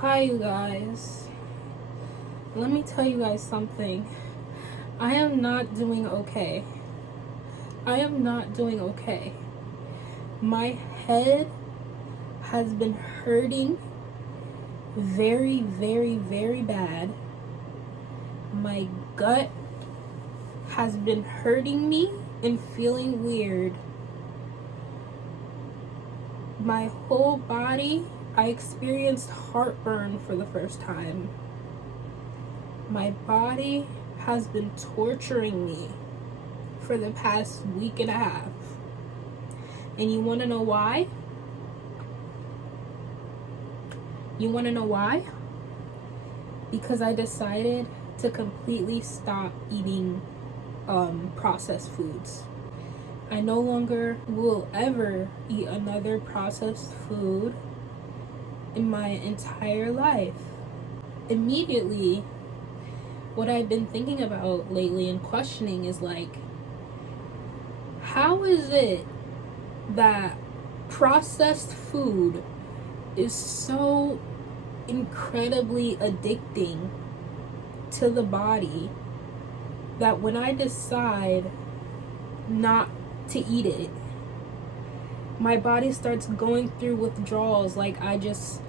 Hi, you guys. Let me tell you guys something. I am not doing okay. I am not doing okay. My head has been hurting very, very, very bad. My gut has been hurting me and feeling weird. My whole body, I experienced heartburn for the first time. My body has been torturing me for the past week and a half. And you want to know why? You want to know why? Because I decided to completely stop eating processed foods. I no longer will ever eat another processed food in my entire life. Immediately, what I've been thinking about lately and questioning is like, how is it that processed food is so incredibly addicting to the body that when I decide not to eat it, my body starts going through withdrawals, like I just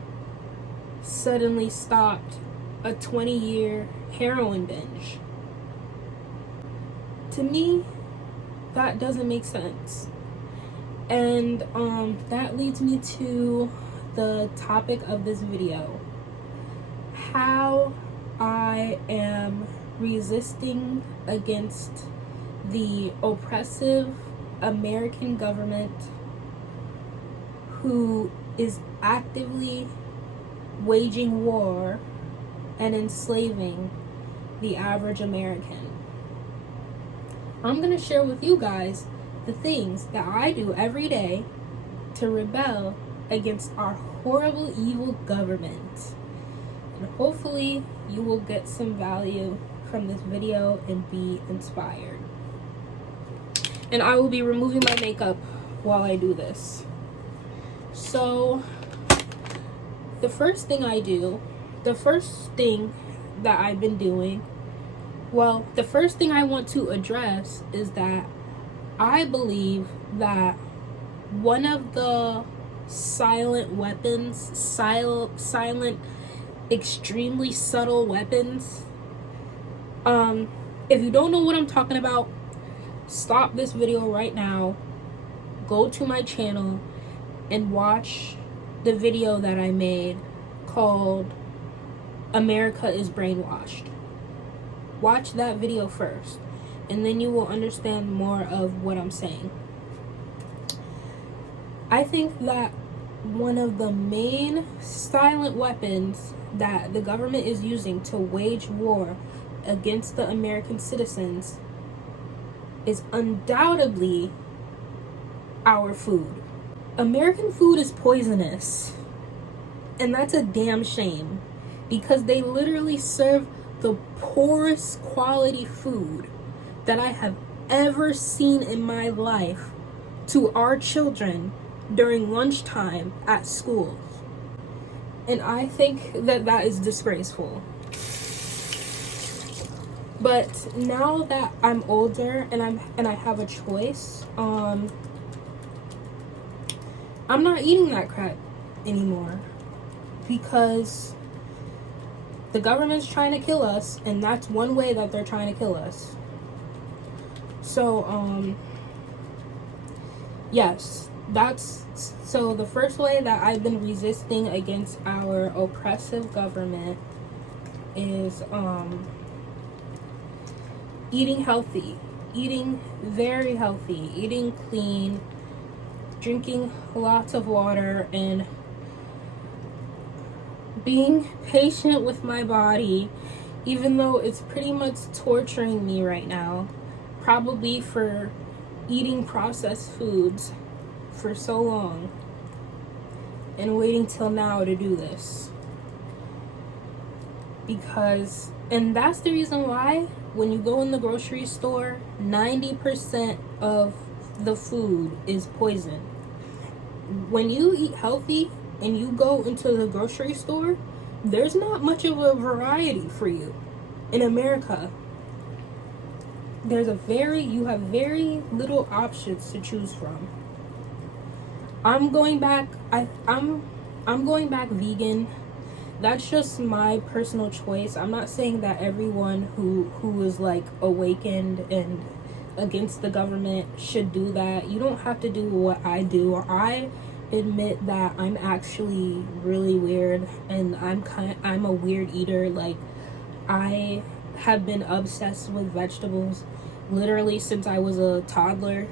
suddenly stopped a 20-year heroin binge. To me, that doesn't make sense. And that leads me to the topic of this video: how I am resisting against the oppressive American government who is actively waging war and enslaving the average American. I'm going to share with you guys the things that I do every day to rebel against our horrible, evil government. And hopefully you will get some value from this video and be inspired. And I will be removing my makeup while I do this. So the first thing that I've been doing, the first thing I want to address is that I believe that one of the silent weapons, silent, extremely subtle weapons, if you don't know what I'm talking about, stop this video right now, go to my channel and watch the video that I made called America is Brainwashed. Watch that video first, and then you will understand more of what I'm saying. I think that one of the main silent weapons that the government is using to wage war against the American citizens is undoubtedly our food. American food is poisonous, and that's a damn shame, because they literally serve the poorest quality food that I have ever seen in my life to our children during lunchtime at schools. And I think that that is disgraceful. But now that I'm older and I have a choice, I'm not eating that crap anymore, because the government's trying to kill us, and that's one way that they're trying to kill us. So yes, so the first way that I've been resisting against our oppressive government is eating healthy, eating very healthy, eating clean, drinking lots of water, and being patient with my body, even though it's pretty much torturing me right now, probably for eating processed foods for so long and waiting till now to do this. And that's the reason why when you go in the grocery store, 90% of the food is poison. When you eat healthy and you go into the grocery store, there's not much of a variety for you in America. You have very little options to choose from. I'm going back vegan. That's just my personal choice. I'm not saying that everyone who is like awakened and against the government should do that. You don't have to do what I do. I admit that I'm actually really weird, and I'm a weird eater. Like, I have been obsessed with vegetables literally since I was a toddler,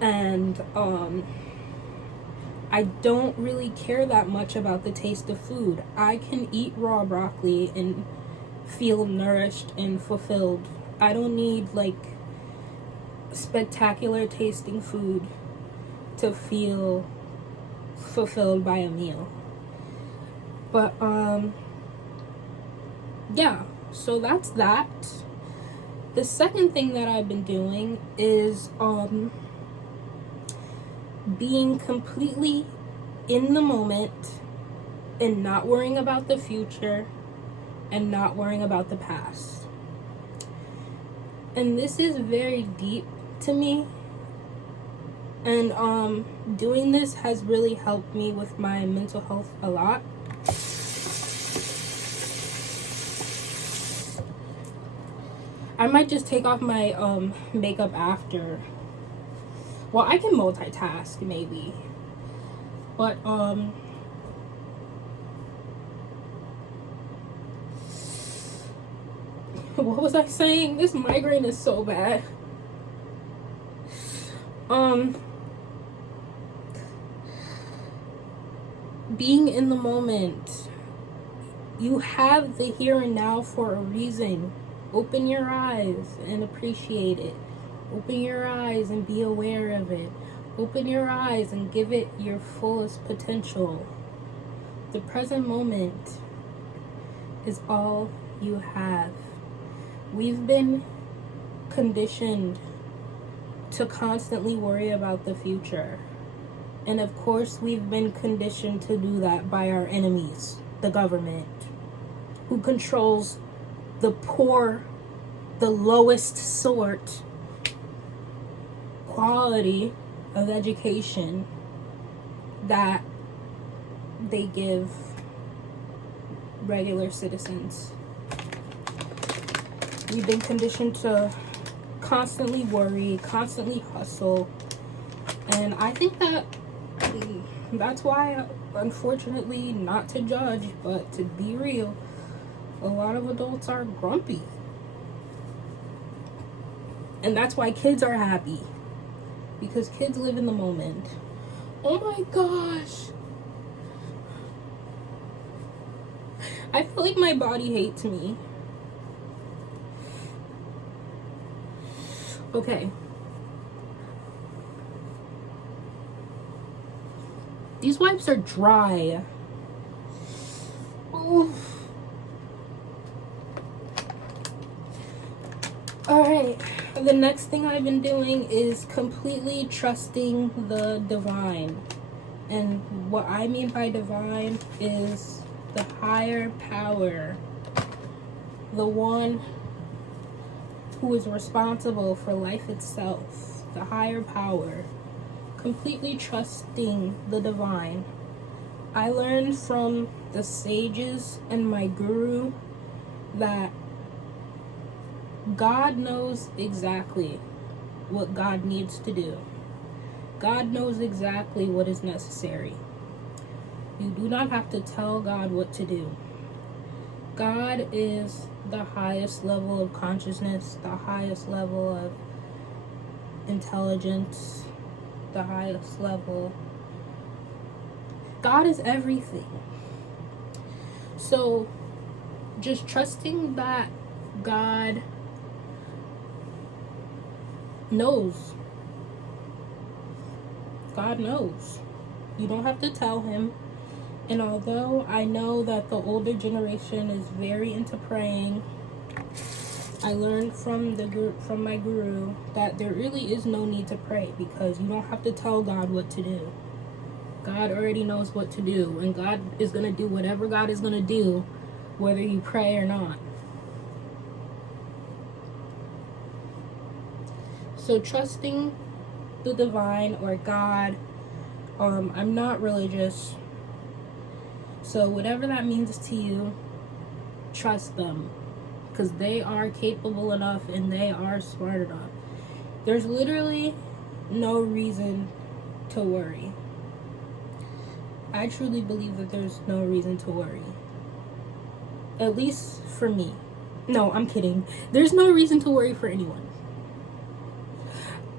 and I don't really care that much about the taste of food. I can eat raw broccoli and feel nourished and fulfilled. I don't need like spectacular tasting food to feel fulfilled by a meal. But yeah, so that's that. The second thing that I've been doing is being completely in the moment and not worrying about the future and not worrying about the past. And this is very deep to me, and doing this has really helped me with my mental health a lot. I might just take off my makeup after. Well, I can multitask maybe, but what was I saying? This migraine is so bad. Being in the moment. You have the here and now for a reason. Open your eyes and appreciate it. Open your eyes and be aware of it. Open your eyes and give it your fullest potential. The present moment is all you have. We've been conditioned to constantly worry about the future. And of course, we've been conditioned to do that by our enemies, the government, who controls the poor, the lowest sort quality of education that they give regular citizens. We've been conditioned to constantly worry, constantly hustle, and I think that's why, unfortunately, not to judge, but to be real, a lot of adults are grumpy. And that's why kids are happy, because kids live in the moment. Oh my gosh, I feel like my body hates me. Okay, these wipes are dry. Ooh. Alright, the next thing I've been doing is completely trusting the divine. And what I mean by divine is the higher power, the one who is responsible for life itself, the higher power. Completely trusting the divine. I learned from the sages and my guru that God knows exactly what God needs to do. God knows exactly what is necessary. You do not have to tell God what to do. God is the highest level of consciousness, the highest level of intelligence, the highest level. God is everything. So just trusting that God knows. God knows. You don't have to tell him. And although I know that the older generation is very into praying, I learned from my guru that there really is no need to pray, because you don't have to tell God what to do. God already knows what to do, and God is going to do whatever God is going to do, whether you pray or not. So trusting the divine or God, I'm not religious, so whatever that means to you, trust them, because they are capable enough and they are smart enough. There's literally no reason to worry. I truly believe that there's no reason to worry. At least for me. No, I'm kidding. There's no reason to worry for anyone.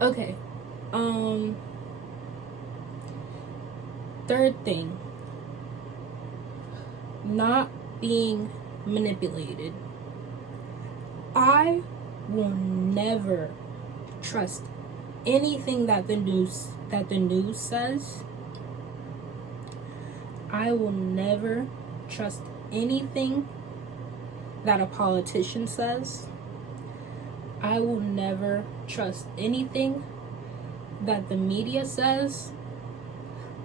Okay. Third thing. Not being manipulated. I will never trust anything that the news says. I will never trust anything that a politician says. I will never trust anything that the media says.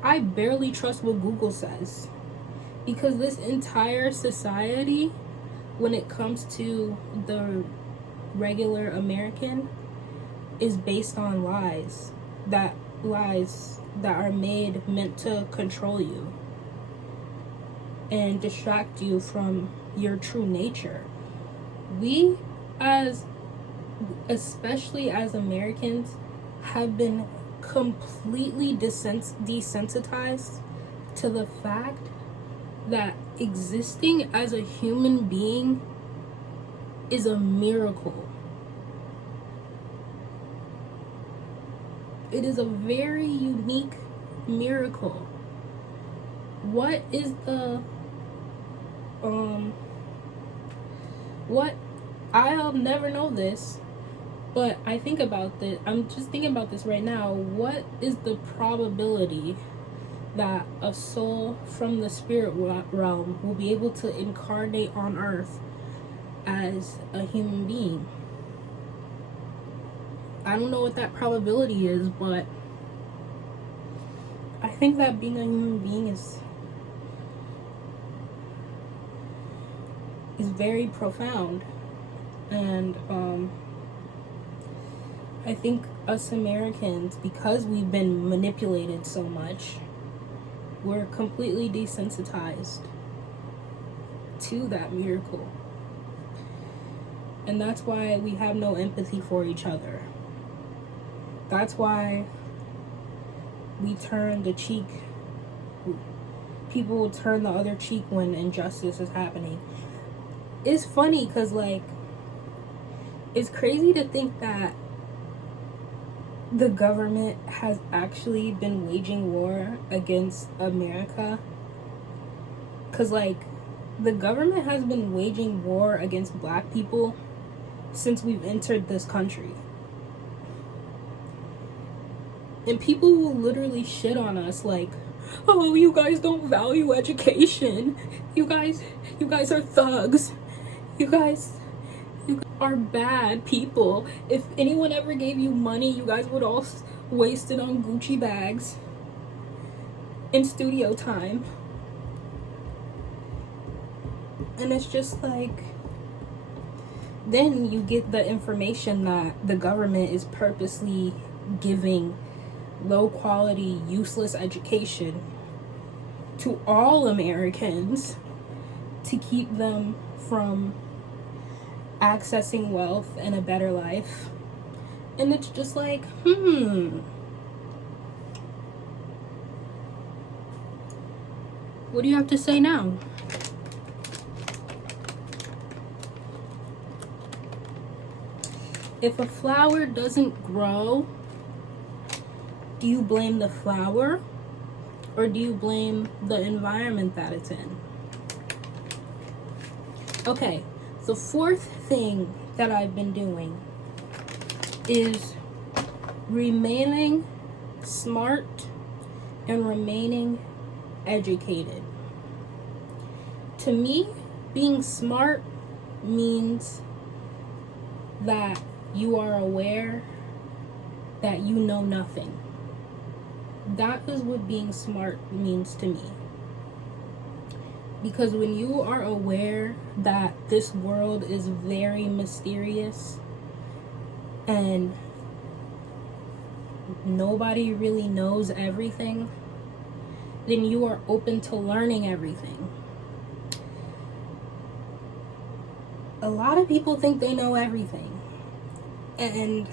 I barely trust what Google says, because this entire society, when it comes to the regular American, is based on lies that are meant to control you and distract you from your true nature. We, especially as Americans, have been completely desensitized to the fact that existing as a human being is a miracle. It is a very unique miracle. What is I'll never know this, but I think about this. I'm just thinking about this right now. What is the probability that a soul from the spirit realm will be able to incarnate on earth as a human being? I don't know what that probability is, but I think that being a human being is very profound. And I think us Americans, because we've been manipulated so much, we're completely desensitized to that miracle. And that's why we have no empathy for each other. That's why we turn the cheek. People will turn the other cheek when injustice is happening. It's funny because, like, it's crazy to think that the government has actually been waging war against America. Because, like, the government has been waging war against black people since we've entered this country. And people will literally shit on us like, oh, you guys don't value education. You guys are thugs. You guys are bad people. If anyone ever gave you money, you guys would all waste it on Gucci bags in studio time. And it's just like, then you get the information that the government is purposely giving low quality, useless education to all Americans to keep them from accessing wealth and a better life. And it's just like, what do you have to say now? If a flower doesn't grow, do you blame the flower or do you blame the environment that it's in? Okay, the fourth thing that I've been doing is remaining smart and remaining educated. To me, being smart means that you are aware that you know nothing. That is what being smart means to me. Because when you are aware that this world is very mysterious and nobody really knows everything, then you are open to learning everything. A lot of people think they know everything. And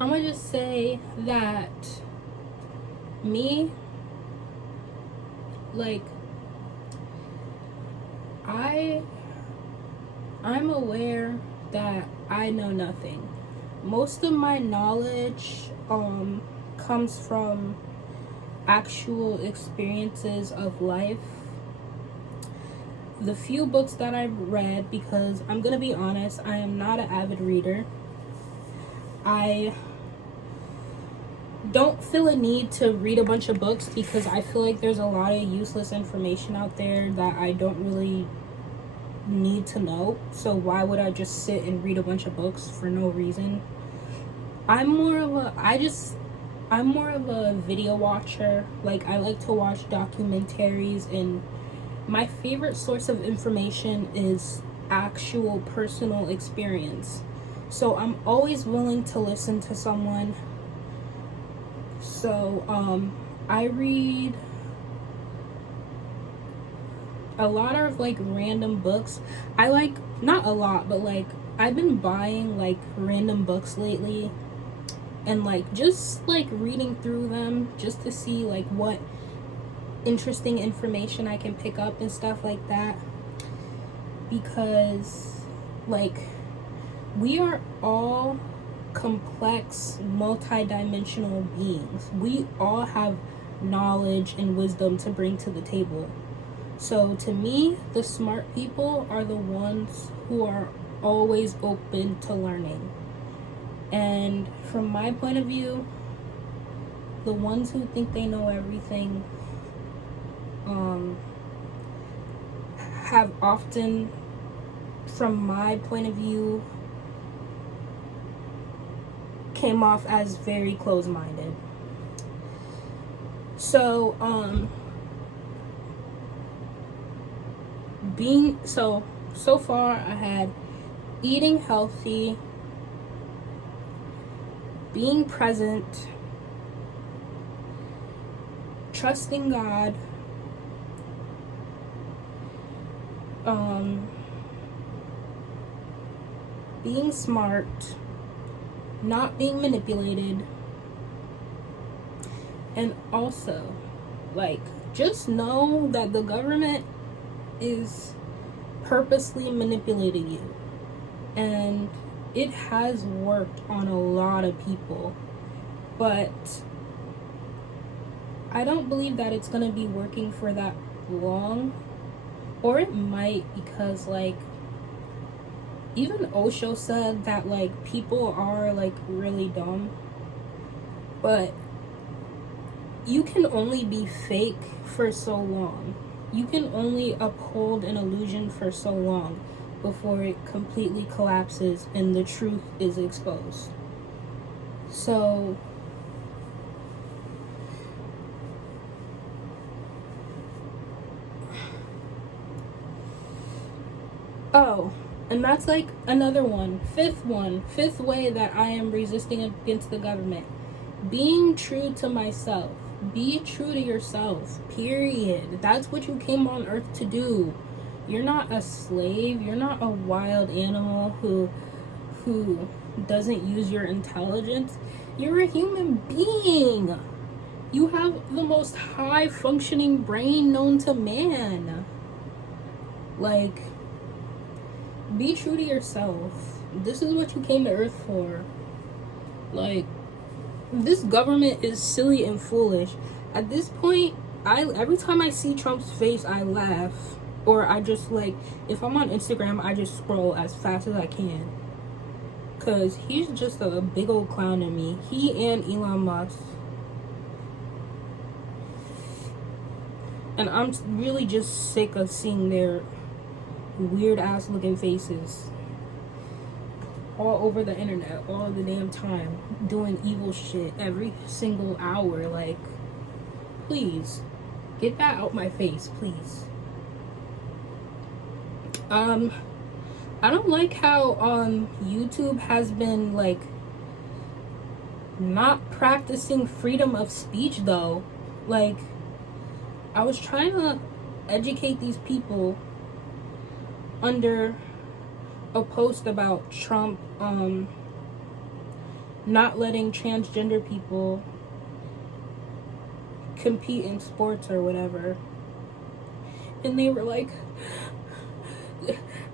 I'm gonna just say that me, like, I'm aware that I know nothing. Most of my knowledge comes from actual experiences of life. The few books that I've read, because I'm gonna be honest, I am not an avid reader. I don't feel a need to read a bunch of books because I feel like there's a lot of useless information out there that I don't really need to know. So why would I just sit and read a bunch of books for no reason? I'm more of a video watcher. Like, I like to watch documentaries, and my favorite source of information is actual personal experience. So I'm always willing to listen to someone. So I read a lot of like random books. I like, not a lot, but like I've been buying like random books lately and like just like reading through them just to see like what interesting information I can pick up and stuff like that. Because like we are all complex, multi-dimensional beings. We all have knowledge and wisdom to bring to the table. So to me, the smart people are the ones who are always open to learning. And from my point of view, the ones who think they know everything have often, from my point of view, came off as very close-minded. So so far I had eating healthy, being present, trusting God, being smart, not being manipulated, and also, like, just know that the government is purposely manipulating you, and it has worked on a lot of people, but I don't believe that it's gonna be working for that long. Or it might, because like even Osho said that like people are like really dumb, but you can only be fake for so long. You can only uphold an illusion for so long before it completely collapses and the truth is exposed. So oh, and that's like another one. Fifth way that I am resisting against the government. Being true to myself. Be true to yourself, period. That's what you came on earth to do. You're not a slave. You're not a wild animal who doesn't use your intelligence. You're a human being. You have the most high functioning brain known to man. Like, be true to yourself. This is what you came to earth for. Like, this government is silly and foolish. At this point, every time I see Trump's face, I laugh. Or I just, like, if I'm on Instagram, I just scroll as fast as I can. Because he's just a big old clown to me. He and Elon Musk. And I'm really just sick of seeing their weird ass looking faces. all over the internet all the damn time, doing evil shit every single hour. Like, please, get that out my face, please. I don't like how YouTube has been like not practicing freedom of speech though. Like, I was trying to educate these people under a post about Trump not letting transgender people compete in sports or whatever. And they were like,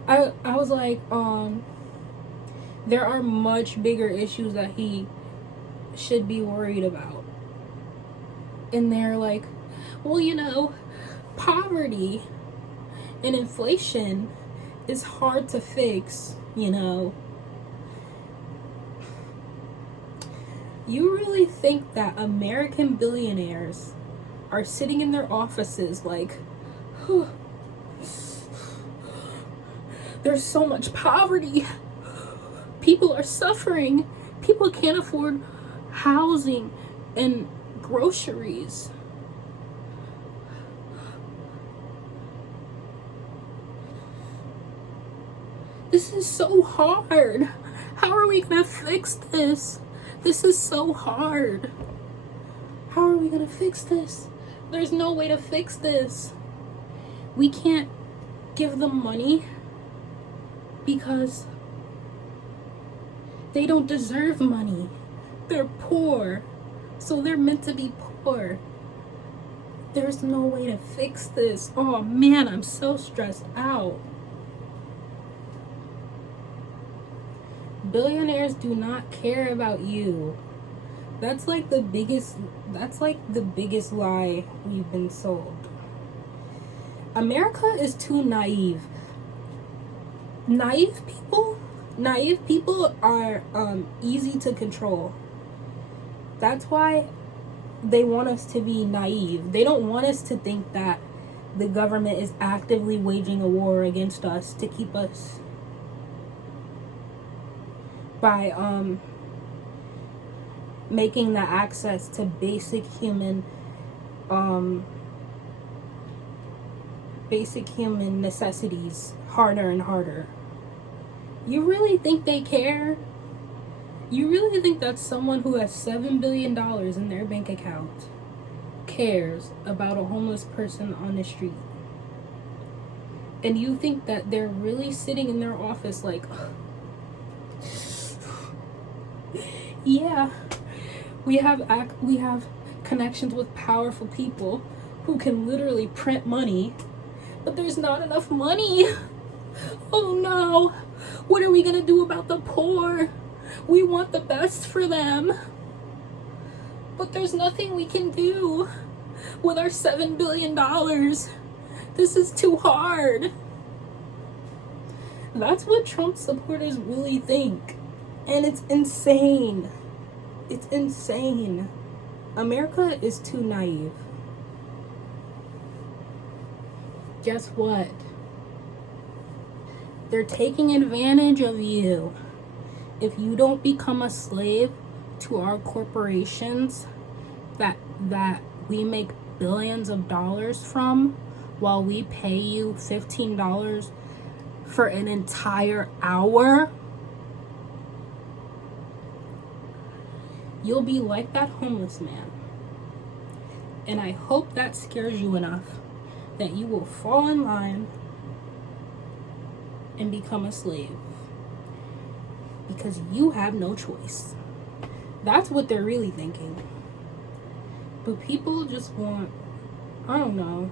I was like, there are much bigger issues that he should be worried about. And they're like, well, you know, poverty and inflation is hard to fix, you know. You really think that American billionaires are sitting in their offices like, there's so much poverty, people are suffering, people can't afford housing and groceries. This is so hard. How are we gonna fix this? This is so hard. How are we gonna fix this? There's no way to fix this. We can't give them money because they don't deserve money. They're poor, so they're meant to be poor. There's no way to fix this. Oh man, I'm so stressed out. Billionaires do not care about you. That's like the biggest lie we've been sold. America is too naive. Naive people are easy to control. That's why they want us to be naive. They don't want us to think that the government is actively waging a war against us to keep us by making the access to basic human necessities harder and harder. You really think they care? You really think that someone who has $7 billion in their bank account cares about a homeless person on the street? And you think that they're really sitting in their office like, yeah, we have connections with powerful people who can literally print money, but there's not enough money. Oh no, what are we gonna do about the poor? We want the best for them, but there's nothing we can do with our $7 billion. This is too hard. That's what Trump supporters really think. And it's insane. It's insane. America is too naive. Guess what? They're taking advantage of you. If you don't become a slave to our corporations that we make billions of dollars from, while we pay you $15 for an entire hour, you'll be like that homeless man. And I hope that scares you enough that you will fall in line and become a slave. Because you have no choice. That's what they're really thinking. But people just want, I don't know.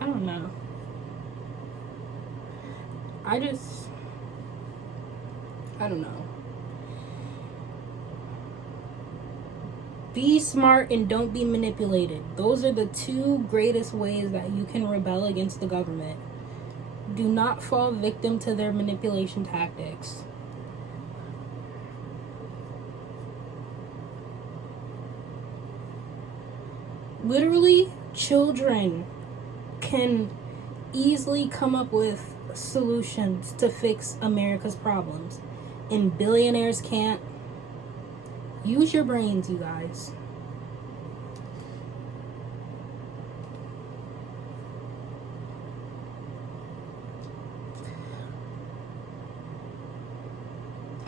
I don't know. Be smart and don't be manipulated. Those are the two greatest ways that you can rebel against the government. Do not fall victim to their manipulation tactics. Literally, children can easily come up with solutions to fix America's problems, and billionaires can't. Use your brains, you guys.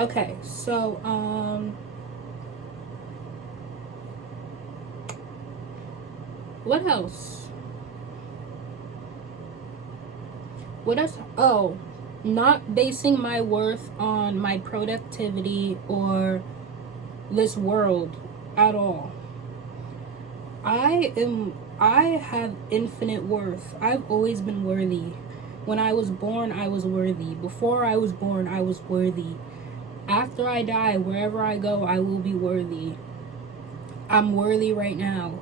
Okay, so what else? What else? Oh, not basing my worth on my productivity or this world at all. I have infinite worth. I've always been worthy. When I was born, I was worthy. Before I was born, I was worthy. After I die, wherever I go, I will be worthy. I'm worthy right now.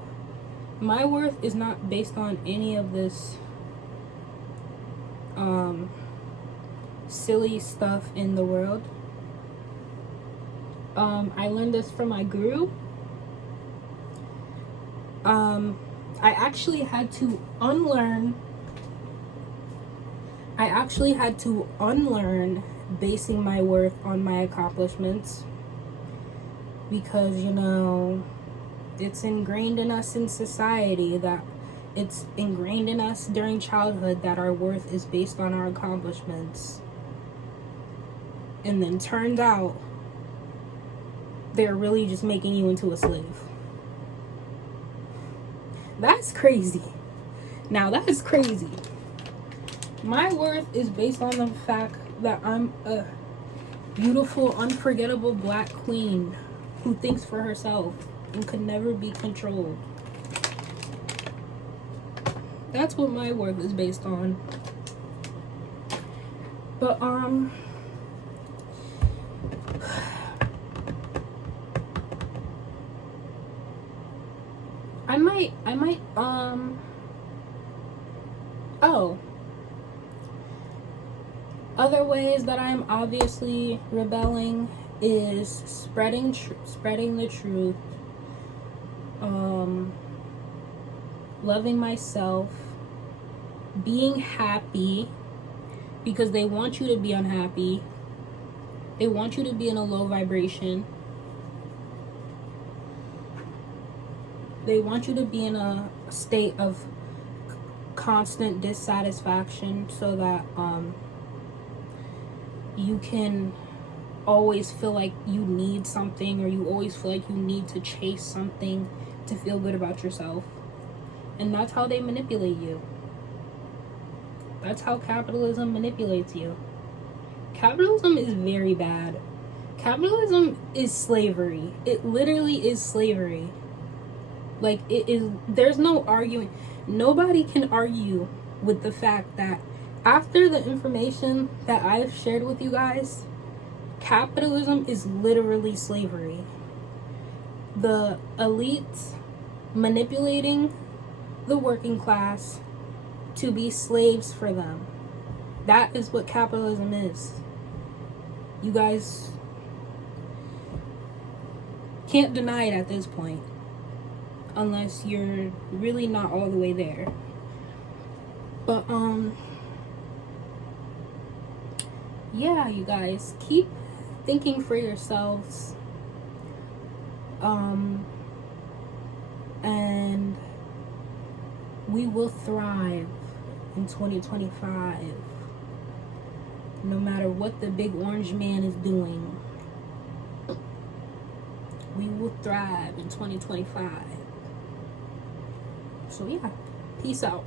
My worth is not based on any of this silly stuff in the world. I learned this from my guru. I actually had to unlearn basing my worth on my accomplishments, because it's ingrained in us in society, that it's ingrained in us during childhood that our worth is based on our accomplishments. And then turns out they're really just making you into a slave. That's crazy. Now that is crazy. My worth is based on the fact that I'm a beautiful, unforgettable black queen who thinks for herself and could never be controlled. That's what my worth is based on. But I might other ways that I'm obviously rebelling is spreading the truth, loving myself, being happy, because they want you to be unhappy. They want you to be in a low vibration. They want you to be in a state of constant dissatisfaction, so that you can always feel like you need something, or you always feel like you need to chase something to feel good about yourself. And that's how they manipulate you. That's how capitalism manipulates you. Capitalism is very bad. Capitalism is slavery. It literally is slavery. Like, it is. There's no arguing. Nobody can argue with the fact that after the information that I've shared with you guys, capitalism is literally slavery. The elites manipulating the working class to be slaves for them. That is what capitalism is. You guys can't deny it at this point, unless you're really not all the way there. But yeah, you guys, keep thinking for yourselves, and we will thrive in 2025, no matter what the big orange man is doing. We will thrive in 2025. So yeah, peace out.